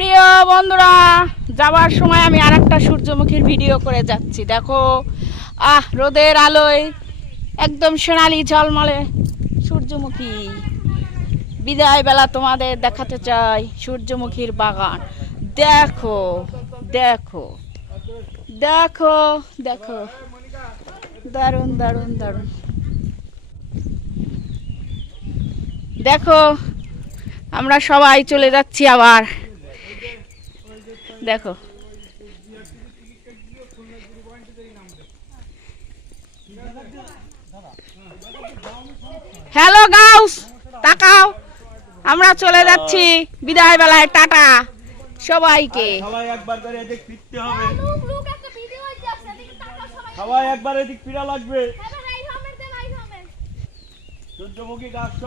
প্রিয় বন্ধুরা, যাওয়ার সময় আমি আরেকটা সূর্যমুখীর ভিডিও করে যাচ্ছি। দেখো, রোদের আলোয় একদম সোনালি ঝলমলে সূর্যমুখী। বিদায় বেলা তোমাদের দেখাতে চাই সূর্যমুখীর বাগান। দেখো দেখো দেখো দেখো, দারুণ দারুণ দারুণ। দেখো, আমরা সবাই চলে যাচ্ছি আবার। দেখো, হ্যালো গাউস, তাকাও, আমরা চলে যাচ্ছি বিদায় বেলায়। টাটা সবাইকে। সবাই একবার করে এদিক ফিরতে হবে। সবাই একবার এদিক ফিরা লাগবে। সূর্যমুখী গাছ